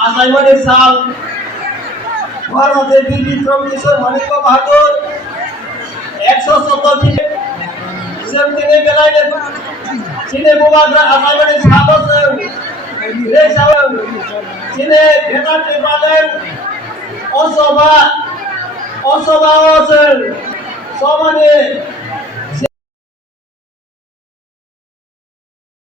आसाईवाड़ी साल भारत विक्रम किशोर मानिक बहादुर 117 सेमतिने बेलायने चिने बुबाग्रा आसाईवाड़ी साबस रे साव चिने भेटा त्रिपालन असभा असभा समाने